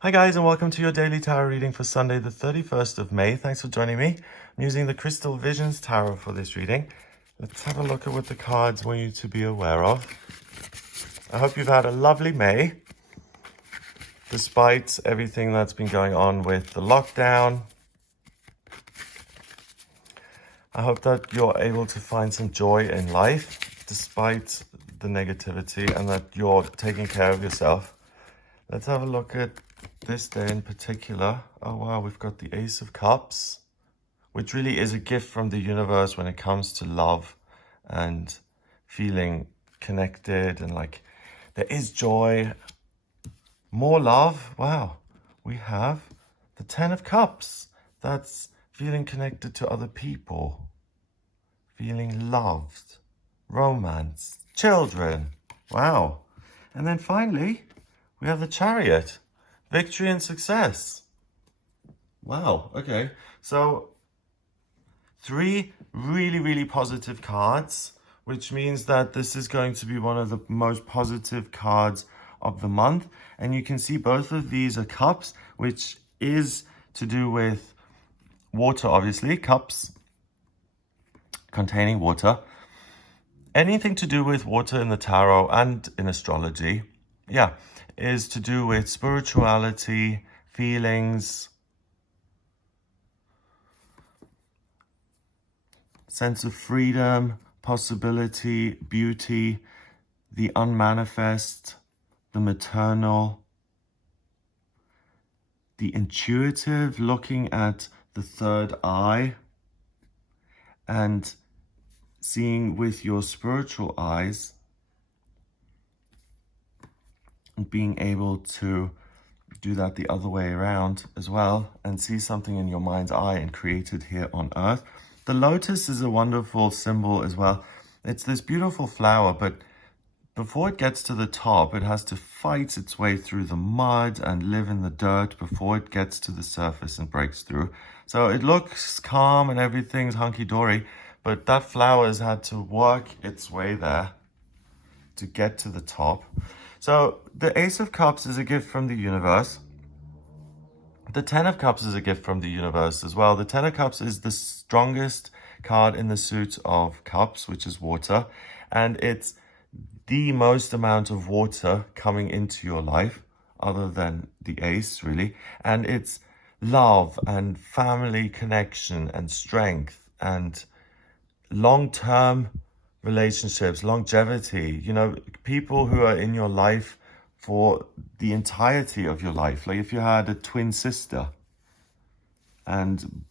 Hi guys, and welcome to your daily tarot reading for Sunday the 31st of May. Thanks for joining me. I'm using the Crystal Visions Tarot for this reading. Let's have a look at what the cards want you to be aware of. I hope you've had a lovely May, despite everything that's been going on with the lockdown. I hope that you're able to find some joy in life, despite the negativity, and that you're taking care of yourself. Let's have a look at this day in particular. Oh wow, we've got the Ace of Cups, which really is a gift from the universe when it comes to love and feeling connected, and like there is joy, more love. Wow, we have the Ten of Cups. That's feeling connected to other people, feeling loved, romance, children. Wow. And then finally, we have the Chariot, victory and success. Wow, okay. So 3 really positive cards, which means that this is going to be one of the most positive cards of the month. And you can see both of these are cups, which is to do with water, obviously. Cups containing water. Anything to do with water in the tarot and in astrology, yeah, is to do with spirituality, feelings, sense of freedom, possibility, beauty, the unmanifest, the maternal, the intuitive, looking at the third eye and seeing with your spiritual eyes, and being able to do that the other way around as well and see something in your mind's eye and create it here on earth. The lotus is a wonderful symbol as well. It's this beautiful flower, but before it gets to the top, it has to fight its way through the mud and live in the dirt before it gets to the surface and breaks through. So it looks calm and everything's hunky-dory, but that flower has had to work its way there to get to the top. So the Ace of Cups is a gift from the universe. The Ten of Cups is a gift from the universe as well. The Ten of Cups is the strongest card in the suit of cups, which is water. And it's the most amount of water coming into your life, other than the ace, really. And it's love and family connection and strength and long-term relationships, longevity, you know, people who are in your life for the entirety of your life. Like if you had a twin sister and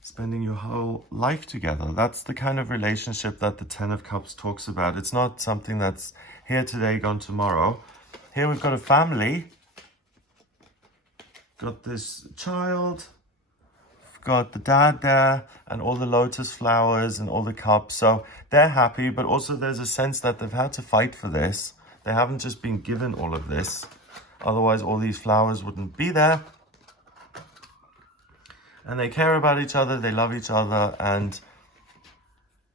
spending your whole life together, that's the kind of relationship that the Ten of Cups talks about. It's not something that's here today, gone tomorrow. Here we've got a family, got this child, got the dad there and all the lotus flowers and all the cups. So they're happy, but also there's a sense that they've had to fight for this. They haven't just been given all of this. Otherwise, all these flowers wouldn't be there. And they care about each other, they love each other, and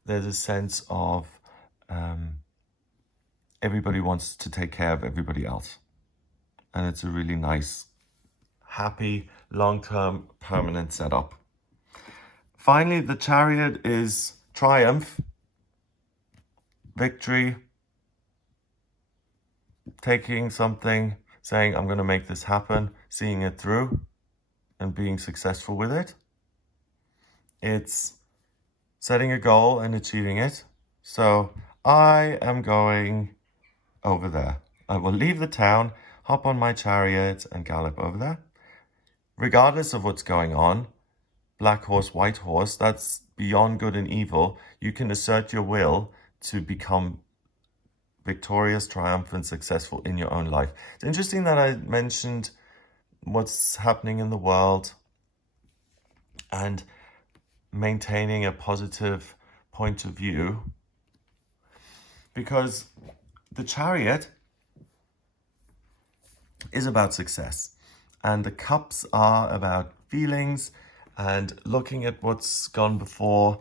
there's a sense of everybody wants to take care of everybody else. And it's a really nice, happy, long-term, permanent setup. Finally, the Chariot is triumph, victory, taking something, saying, I'm going to make this happen, seeing it through and being successful with it. It's setting a goal and achieving it. So I am going over there. I will leave the town, hop on my chariot and gallop over there. Regardless of what's going on, black horse, white horse, that's beyond good and evil. You can assert your will to become victorious, triumphant, successful in your own life. It's interesting that I mentioned what's happening in the world and maintaining a positive point of view, because the Chariot is about success and the cups are about feelings and looking at what's gone before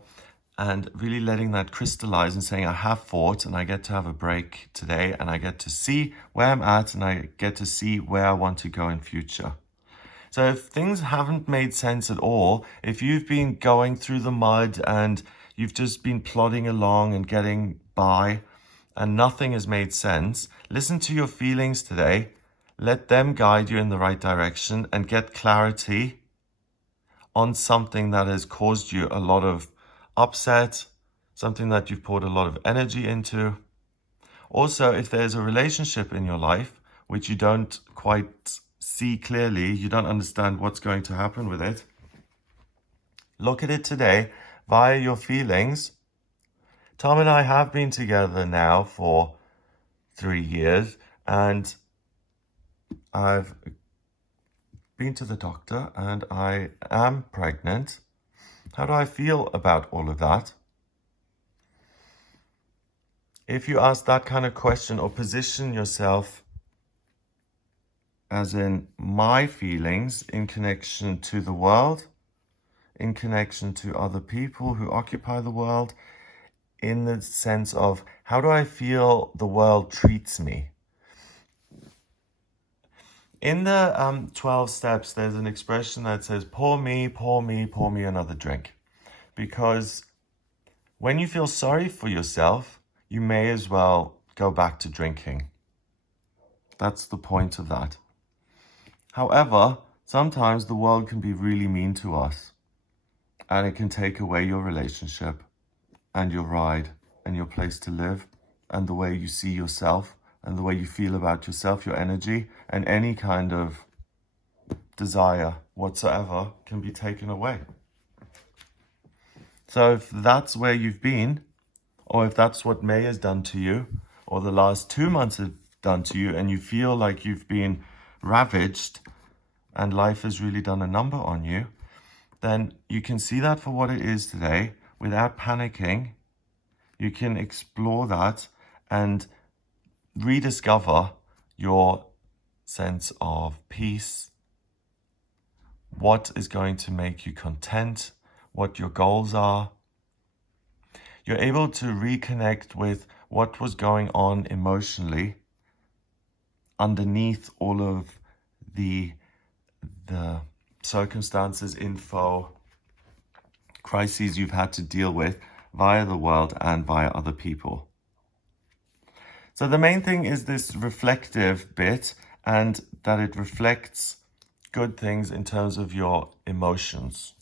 and really letting that crystallize and saying, I have fought and I get to have a break today, and I get to see where I'm at, and I get to see where I want to go in future. So if things haven't made sense at all, if you've been going through the mud and you've just been plodding along and getting by and nothing has made sense, listen to your feelings today. Let them guide you in the right direction and get clarity on something that has caused you a lot of upset, something that you've poured a lot of energy into. Also, if there's a relationship in your life which you don't quite see clearly, you don't understand what's going to happen with it, look at it today via your feelings. Tom and I have been together now for 3 years, and I've been to the doctor and I am pregnant. How do I feel about all of that? If you ask that kind of question or position yourself as in my feelings in connection to the world, in connection to other people who occupy the world, in the sense of how do I feel the world treats me? In the 12 steps, there's an expression that says, pour me another drink. Because when you feel sorry for yourself, you may as well go back to drinking. That's the point of that. However, sometimes the world can be really mean to us, and it can take away your relationship and your ride and your place to live and the way you see yourself and the way you feel about yourself, your energy, and any kind of desire whatsoever can be taken away. So if that's where you've been, or if that's what May has done to you, or the last 2 months have done to you, and you feel like you've been ravaged and life has really done a number on you, then you can see that for what it is today without panicking. You can explore that and rediscover your sense of peace, what is going to make you content, what your goals are. You're able to reconnect with what was going on emotionally underneath all of the circumstances, info, crises you've had to deal with via the world and via other people. So the main thing is this reflective bit, and that it reflects good things in terms of your emotions.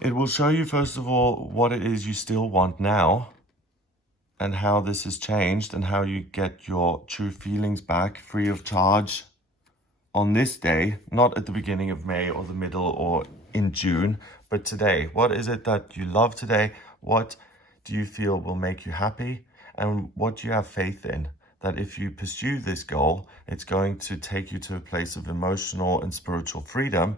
It will show you, first of all, what it is you still want now and how this has changed and how you get your true feelings back free of charge on this day, not at the beginning of May or the middle or in June, but today. What is it that you love today? What do you feel will make you happy? And what do you have faith in? That if you pursue this goal, it's going to take you to a place of emotional and spiritual freedom,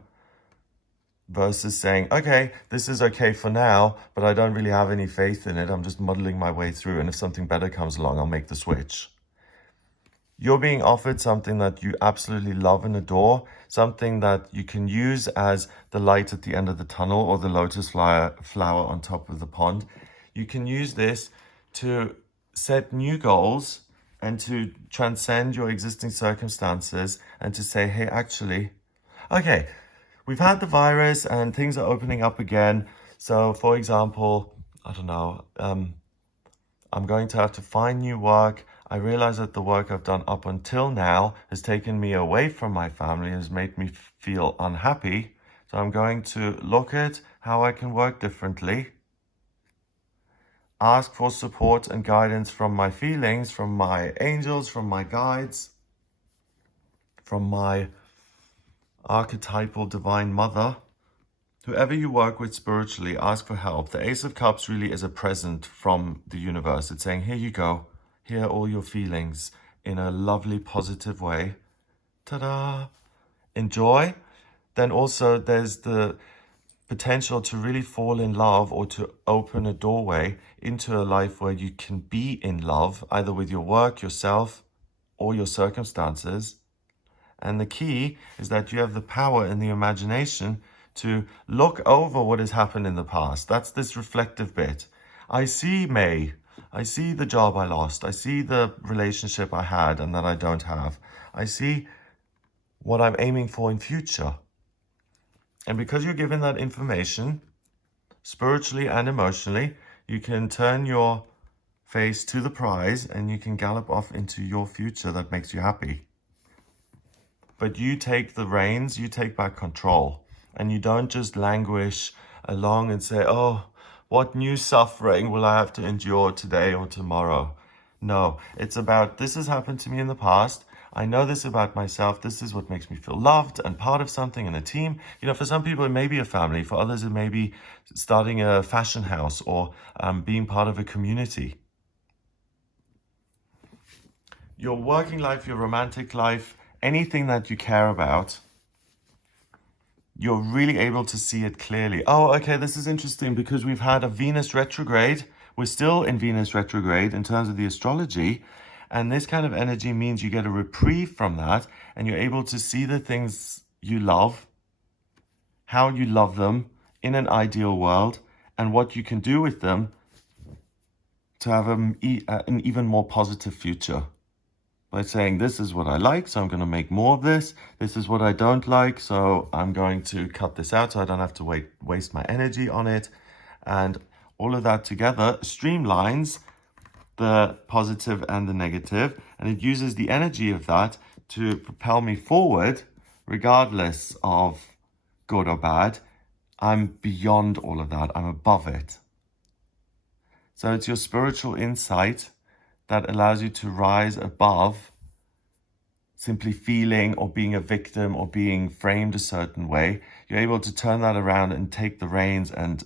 versus saying, okay, this is okay for now, but I don't really have any faith in it. I'm just muddling my way through, and if something better comes along, I'll make the switch. You're being offered something that you absolutely love and adore, something that you can use as the light at the end of the tunnel or the lotus flower on top of the pond. You can use this to set new goals and to transcend your existing circumstances and to say, hey, actually, okay, we've had the virus and things are opening up again. So, for example, I don't know, I'm going to have to find new work. I realize that the work I've done up until now has taken me away from my family, has made me feel unhappy. So I'm going to look at how I can work differently. Ask for support and guidance from my feelings, from my angels, from my guides, from my archetypal divine mother. Whoever you work with spiritually, ask for help. The Ace of Cups really is a present from the universe. It's saying, here you go. Here are all your feelings in a lovely, positive way. Ta-da! Enjoy. Then also there's the potential to really fall in love, or to open a doorway into a life where you can be in love, either with your work, yourself, or your circumstances. And the key is that you have the power and the imagination to look over what has happened in the past. That's this reflective bit. I see May. I see the job I lost. I see the relationship I had and that I don't have. I see what I'm aiming for in future. And because you're given that information, spiritually and emotionally, you can turn your face to the prize and you can gallop off into your future that makes you happy. But you take the reins, you take back control, and you don't just languish along and say, oh, what new suffering will I have to endure today or tomorrow? No, it's about, this has happened to me in the past. I know this about myself. This is what makes me feel loved and part of something in a team. You know, for some people, it may be a family. For others, it may be starting a fashion house or being part of a community. Your working life, your romantic life, anything that you care about, you're really able to see it clearly. Oh, okay, this is interesting because we've had a Venus retrograde. We're still in Venus retrograde in terms of the astrology. And this kind of energy means you get a reprieve from that and you're able to see the things you love, how you love them in an ideal world, and what you can do with them to have an even more positive future. By saying, this is what I like, so I'm going to make more of this. This is what I don't like, so I'm going to cut this out so I don't have to waste my energy on it. And all of that together streamlines the positive and the negative, and it uses the energy of that to propel me forward, regardless of good or bad. I'm beyond all of that. I'm above it. So it's your spiritual insight that allows you to rise above simply feeling or being a victim or being framed a certain way. You're able to turn that around and take the reins and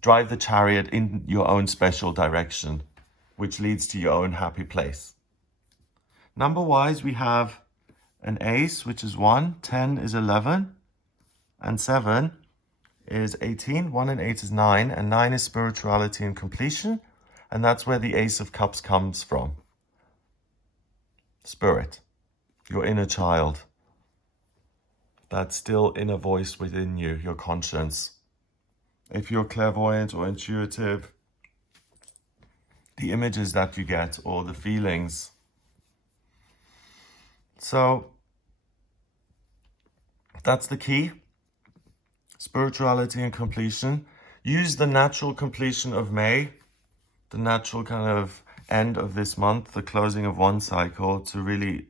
drive the chariot in your own special direction, which leads to your own happy place. Number-wise, we have an ace, which is 1, 10 is 11, and 7 is 18. 1 and 8 is 9, and 9 is spirituality and completion. And that's where the Ace of Cups comes from. Spirit, your inner child, that still inner voice within you, your conscience. If you're clairvoyant or intuitive, the images that you get or the feelings. So that's the key. Spirituality and completion. Use the natural completion of May, the natural kind of end of this month, the closing of one cycle, to really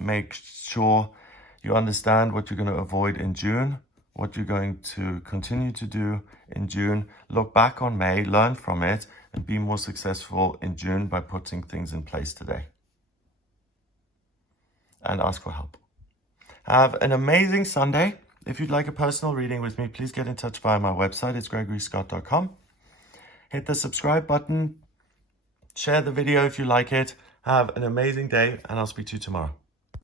make sure you understand what you're going to avoid in June, what you're going to continue to do in June. Look back on May, learn from it, and be more successful in June by putting things in place today. And ask for help. Have an amazing Sunday. If you'd like a personal reading with me, please get in touch via my website. It's gregoryscott.com. Hit the subscribe button. Share the video if you like it. Have an amazing day, and I'll speak to you tomorrow.